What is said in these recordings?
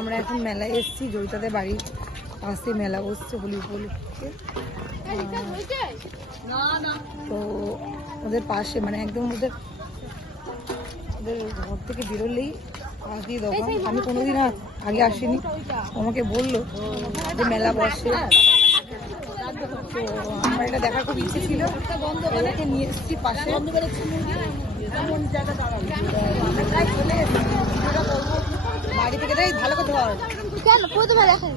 আমরা এখন মেলায় এসেছি জয়িতাদের বাড়ির পাশে মেলা বসছে হোলি উপলক্ষে। তো ওদের পাশে মানে একদম ওদের ওদের ঘর থেকে বেরোলেই পাশ দিয়ে দোকান আমি কোনোদিন আগে আসিনি। আমাকে বলল যে মেলা বসে। তো আমার এটা দেখার খুব ইচ্ছে ছিল। ওদেরকে নিয়ে এসেছি পাশে। চলে বাড়ি থেকে দেয় ভালো কথা ধর। কেন? প্রথমে দেখেন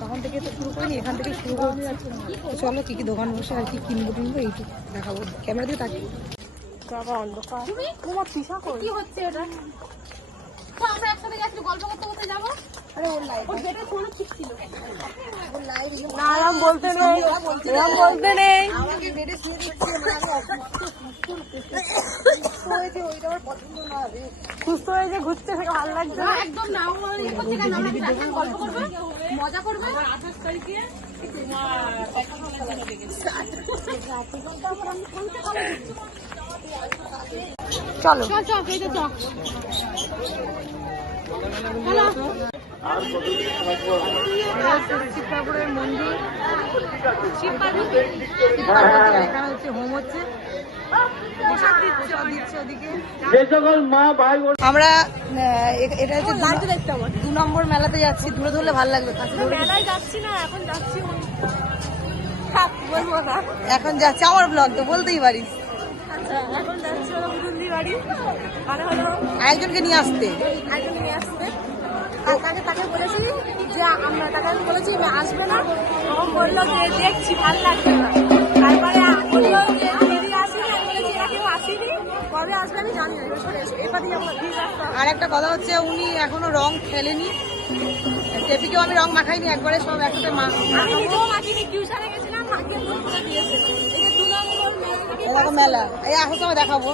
তখন থেকে তো শুরু করিনি এখান থেকে শুরু করছি। তো চলো কি কি দোকান বসে আর কি কিনবো কিনবো এইটু দেখাবো। ক্যামেরা দিয়ে তাকি তুমি? তোমার পিসা কি হচ্ছে এটা? আমরা একসাথে গেছি গল্প করতে করতে যাব? আরে ওর লাইট ওর গেটের ফোন ঠিক ছিল ওর লাইট না আরাম বলতে নেই। আরাম বলতে নেই। আমাকে বেডে শুয়ে দিচ্ছে মানে আমি অসুস্থ হয়েছে ওইটা আমার পছন্দ না রে সুস্থ হয়ে যে ঘুরতে থেকে ভালো লাগছে একদম না। গল্প করব? মজা করব? আঠাশ তারিখে চলো। চল চল এই তো চল। শিব ঠাকুরের মন্দির শিব পার্বতী এখানে হচ্ছে হোম হচ্ছে। যে সকল মা ভাই আমরা এটা হচ্ছে দু- দেখতে আমার দু নম্বর মেলাতে যাচ্ছি দূরে ধরলে ভালো লাগবে। মেলায় যাচ্ছি না এখন যাচ্ছি এখন আমার ব্লগ তো বলতেই পারিস। আচ্ছা মানে আরেকজনকে নিয়ে আসতে। একজন নিয়ে আসতে। তাকে তাকে বলেছি যে আমরা তাকে আমি বলেছি আসবে না। তখন বলল যে দেখছি ভালো লাগবে না। তারপরে বলল যে আর একটা কথা হচ্ছে উনি এখনও রং খেলেনি। টেপিকেও আমি রং মাখাইনি একবারে সব একসাথে মেলা। এই আসার সময় দেখাবো।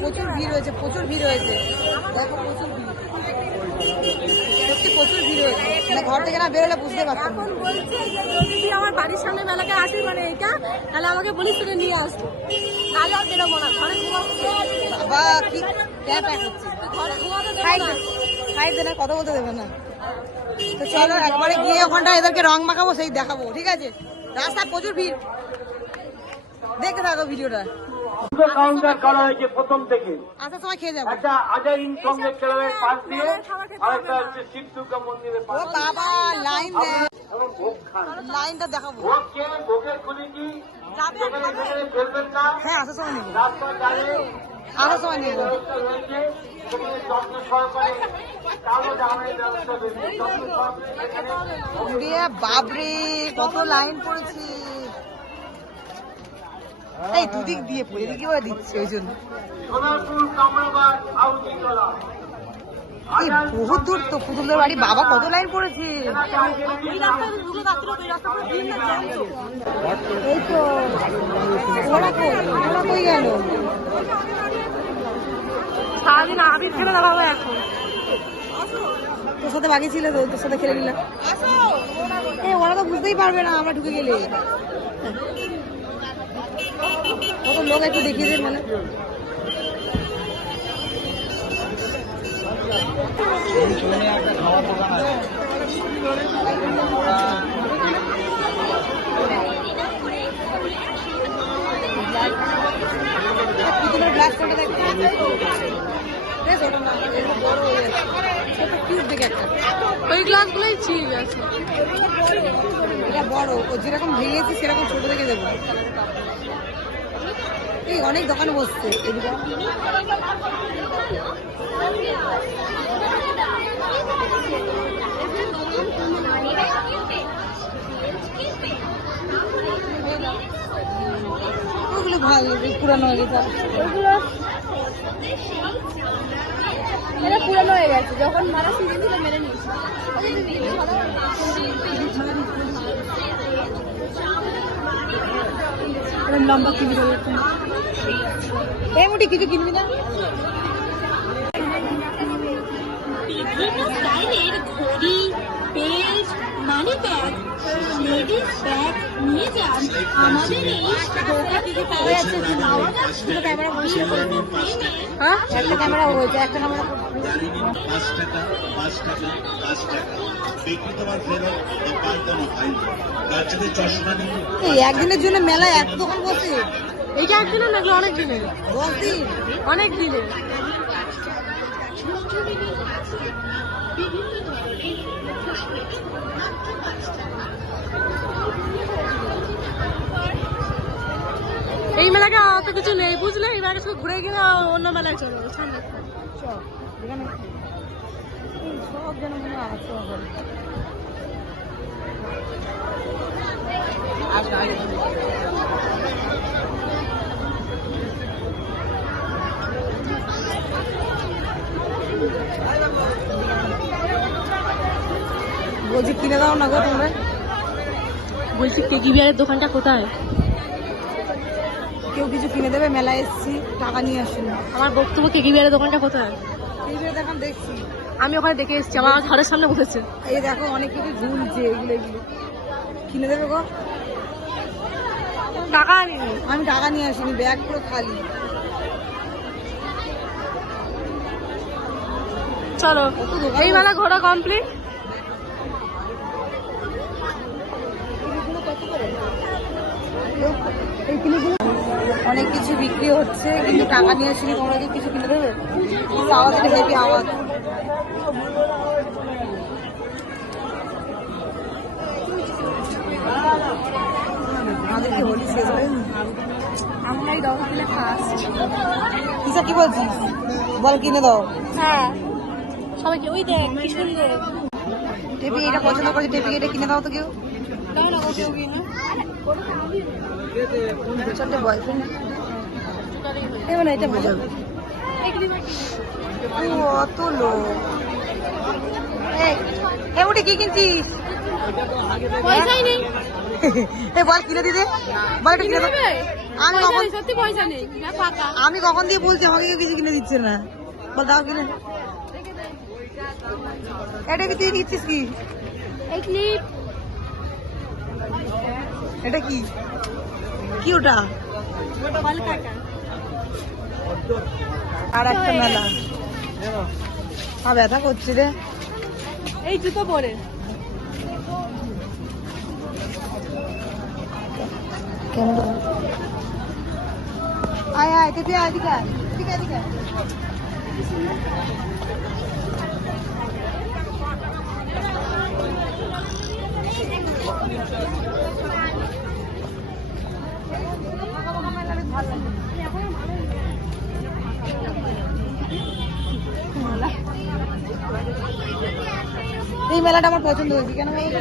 প্রচুর ভিড় হয়েছে প্রচুর ভিড় হয়েছে। দেখো প্রচুর ভিড়। সত্যি প্রচুর ভিড় হয়েছে। মানে ঘর থেকে না বেরোলে বুঝতে পারতাম এখন বলছে যে যদি আমার বাড়ির সামনে মেলাকে আসি মানে এইটা? তাহলে আমাকে বলিস তোকে নিয়ে আসব। তাহলে আর বেরোবো না ঘরে বাবা কি প্যাক প্যাক হচ্ছে ঘরে ঘুমাতে দেবো সাইড না কথা বলতে দেবে না। তো চলো একবারে গিয়ে ওখানটা এদেরকে রং মাখাবো সেই দেখাবো ঠিক আছে? রাস্তায় প্রচুর ভিড়। দেখতে থাকো ভিডিওটা। কাউন্টার করা হয়েছে প্রথম থেকে। আসার সময় খেয়ে যাব। একটা আজাইন সঙ্গে ক্লাবের পাশ দিয়ে আরেকটা হচ্ছে শিব দুর্গা মন্দিরের পাশ বাবা লাইন এবং ভোগ খান। লাইনটা দেখাবো। ভোগ খেয়ে ভোগের খুলি কি? সেখানে সেখানে ফেলবেন না। হ্যাঁ আসার সময় রাস্তার ধারে আসার সময় সেখানে যত্ন সহকারে ওরে বাপরে কত লাইন পড়েছে। এই দুদিক দিয়ে পড়ে এদিকে ওরা দিচ্ছে। ওই জন্য। এই বহুত দূর তো পুতুলের বাড়ি। বাবা কত লাইন পড়েছে? না। এই তো ওরা কই? ওরা কই গেল? সারাদিন আবির খেলে দাঁড়াবো এখন? তোর সাথে বাকি ছিল তো তোর সাথে খেলে নিলাম। এই ওরা তো বুঝতেই পারবে না আমরা ঢুকে গেলে। কত লোক একটু দেখিয়ে দেন মানে। দেখে। একটা। ওই গ্লাসগুলোই এটা বড় ও যেরকম ভেঙেছে সেরকম ছোট দেখে দেবো। এই অনেক দোকান বসছে। এদিকে ওগুলো ভালো পুরানো হয়ে গেছে। ওগুলো এটা পুরানো হয়ে গেছে যখন মারা সিজন ছিল মেরে নিয়েছে। লম্বা কিনবি এই মুটি কিছু কিনবি না? বিভিন্ন স্টাইলের ঘড়ি belt money bag ladies bag নিয়ে যান। আমাদের এই দোকান থেকে পাওয়া যাচ্ছে দুটো ক্যামেরা বসে হ্যাঁ? একটা ক্যামেরা হয়েছে একটা ক্যামেরা পাঁচ টাকা পাঁচ টাকা পাঁচ টাকা। একদিনের জন্য মেলায় এত দোকান বসে। এইটা একদিনের নাকি অনেক দিনের অনেক দিনের এই মেলাকে অত কিছু নেই বুঝলে এই মেলাকে শুধু ঘুরে গিয়ে অন্য মেলায় চলে যাবে সামনে সব এখানে এই সব যেন মনে হয় আছে ওখানে। বলছি কিনে দাও না গো তোমরা বলছি কেজি বিয়ারের দোকানটা কোথায় কেউ কিছু কিনে দেবে মেলায় এসছি টাকা নিয়ে আসুন। আমার বক্তব্য কেজি বিয়ারের দোকানটা কোথায়? এই যে দেখুন দেখছি। আমি ওখানে দেখে এসেছি আমার ঘরের সামনে বসেছে। এই দেখো অনেক কিছু ঝুলছে এগুলো এগুলো। কিনে দেবে গো? টাকা আনিনি আমি টাকা নিয়ে আসিনি ব্যাগ পুরো খালি। চলো এই মেলা ঘোরা কমপ্লিট এই কিনেগুলো অনেক কিছু বিক্রি হচ্ছে কিন্তু টাকা নিয়ে আসিনি তোমরা কি কিছু কিনে দেবে আওয়াজ হেভি আওয়াজ। আমাদের কি হোলি শেষ হয়নি আমরা এই দশ কিলো খাচ্ছি। কিসা কি বলছিস? বল কিনে দাও। হ্যাঁ। সবাইকে ওই দেখ কি সুন্দর টেপি এটা পছন্দ করে টেপি এটা কিনে দাও তো কেউ। না ওকে ওকে চারটে বয়ফ্রেন্ড এবার না এটা বোঝাবে। অত লোক। এই, এ উঠে কি কিনছিস? পয়সাই নেই। বল কিনে দিতে। বল এটা কিনে। আমি কখন সত্যি পয়সা নেই। আমি কখন দিয়ে বলছি আমাকে কিছু কিনে দিচ্ছে না। বল দাও কিনে। এটা কি তুই নিচ্ছিস কি? এটা কি? কি ওটা? আর একটা মেলা। আর ব্যথা করছি রে। এই জুতো পরে। আয় আয় তুই আয় আয়, এদিকে আয়। এই মেলাটা আমার পছন্দ হয়েছে কেন তো?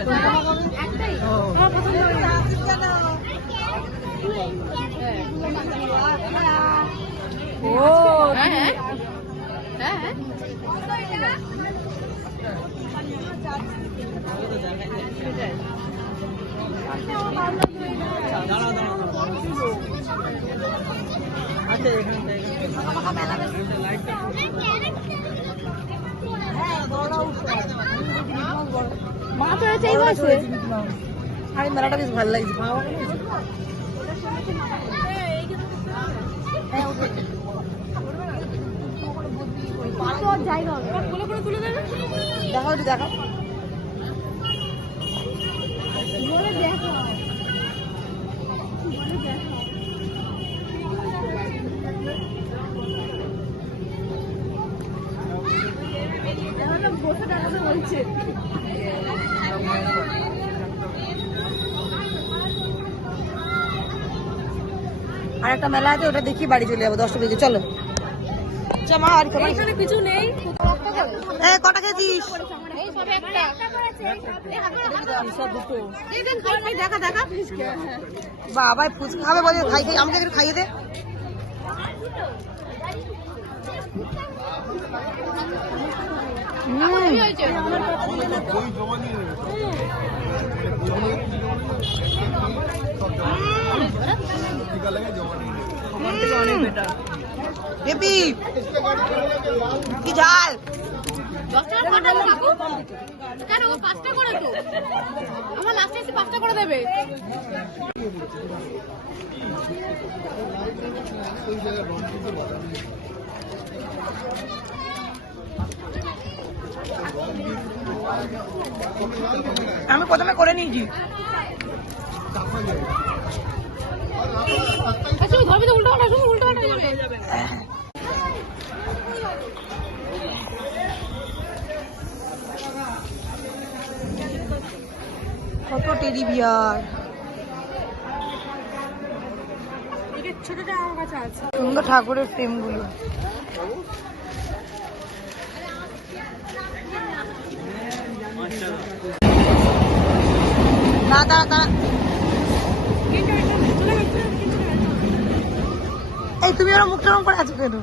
আমার হ্যাঁ হ্যাঁ হ্যাঁ মা তো বয়সে আর মেলাটা বেশ ভালো লাগছে। দেখাও একটু দেখো বলছে আর একটা মেলা আছে ওটা দেখি বাড়ি চলে যাব দশটা বেজে চলো। চ মা বাড়ি চলো এখানে কিছু নেই। কটা খেয়েছিস? বাবা ফুচকা খাবে বলে খাই খাই আমাকে একটু খাইয়ে দে। কি ঝাল কেন ও পাঁচটা করে তো আমার লাস্টে এসে পাঁচটা করে দেবে আমি প্রথমে করে নিয়েছি। আচ্ছা কত টেডি বিয়ার। ছোটটা আমার কাছে আছে। সুন্দর ঠাকুরের ফ্রেম দাঁড়া এই তুমি ওরা মুখটা রং করে আছো কেন?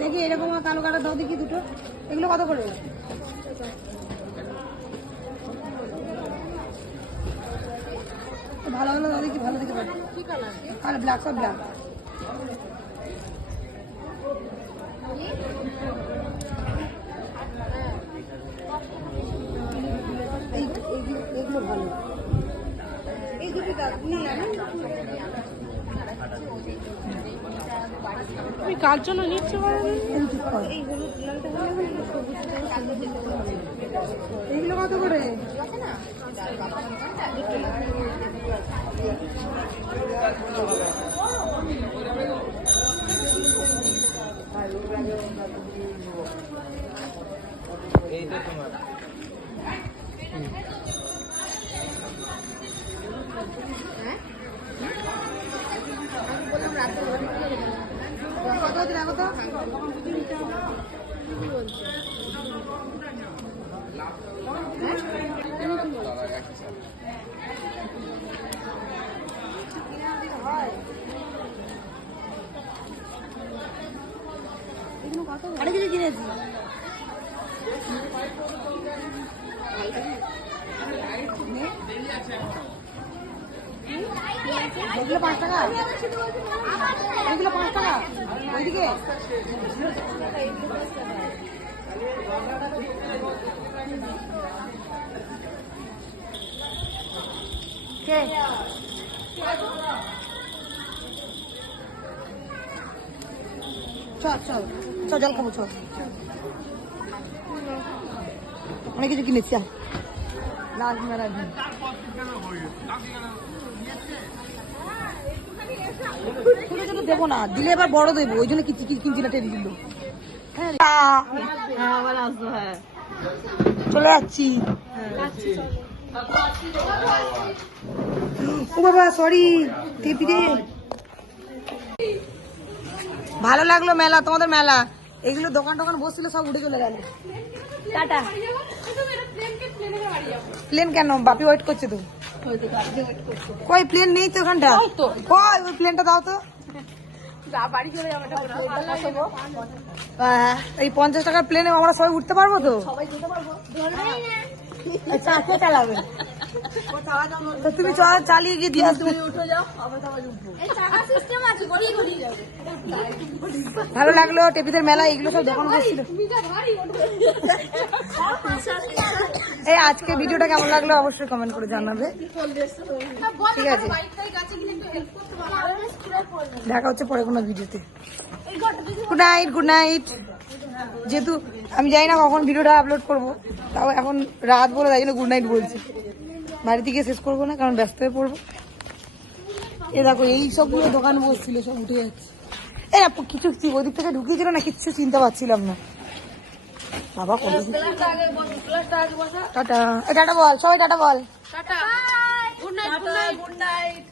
দেখি এরকম কালো কাটা দাও দেখি দুটো। এগুলো কত করে? ভালো ভালো ভালো পাবো কি কালার আর ব্ল্যাক সব ব্ল্যাক এগুলো ভালো এই দুটো দাও নিয়ে। তুমি কার জন্য নিচ্ছ। এইগুলো কত করে কত হচ্ছে দেখো তো আরে কিছু কিনেছি। পাঁচ টাকা? এগুলো পাঁচ টাকা? ওইদিকে? কে? চল চল। চল, জল খাব, চল। অনেক কিছু কিনেছি আর লাল দেবো না, দিলে এবার বড় দেবো, ওই জন্য কিনছি কিনছি না টেরি দিল। হ্যাঁ চলে যাচ্ছি। ও বাবা সরি টিপি রে। ভালো লাগল মেলা তোমাদের মেলা। এগুলো দোকান টোকান বসছিল সব উঠে চলে গেল। টাটা। প্লেন কেন? বাপি ওয়েট করছে তো। কই প্লেন নেই তো ওখানটা? কই ওই প্লেনটা দাও তো। আহ, এই পঞ্চাশ টাকার প্লেনে আমরা সবাই উঠতে পারব তো? আচ্ছা কে চালাবে? তো তুমি চালিয়ে গিয়ে দিয়ে ভালো লাগল, টেপিদের মেলা, এগুলো সব দোকান বসছিল এই আজকে ভিডিওটা কেমন লাগল অবশ্যই কমেন্ট করে জানাবে। ঠিক আছে। দেখা হচ্ছে পরে কোনো ভিডিওতে। গুড নাইট গুড নাইট যেহেতু আমি জানি না কখন ভিডিওটা আপলোড করব, তাও এখন রাত বলে তাই জন্য গুড নাইট বলছি। বাড়িতে গিয়ে শেষ করব না কারণ ব্যস্ত হয়ে পড়ব। এ দেখো এই সবগুলো দোকান বসছিল সব উঠে যাচ্ছে। এ কিছু ওদিক থেকে ঢুকিয়েছিল না? কিচ্ছু চিনতে পারছিলাম না। বাবা কত টাটা। এ টাটা বল সবাই টাটা বল। Tata. Good night good night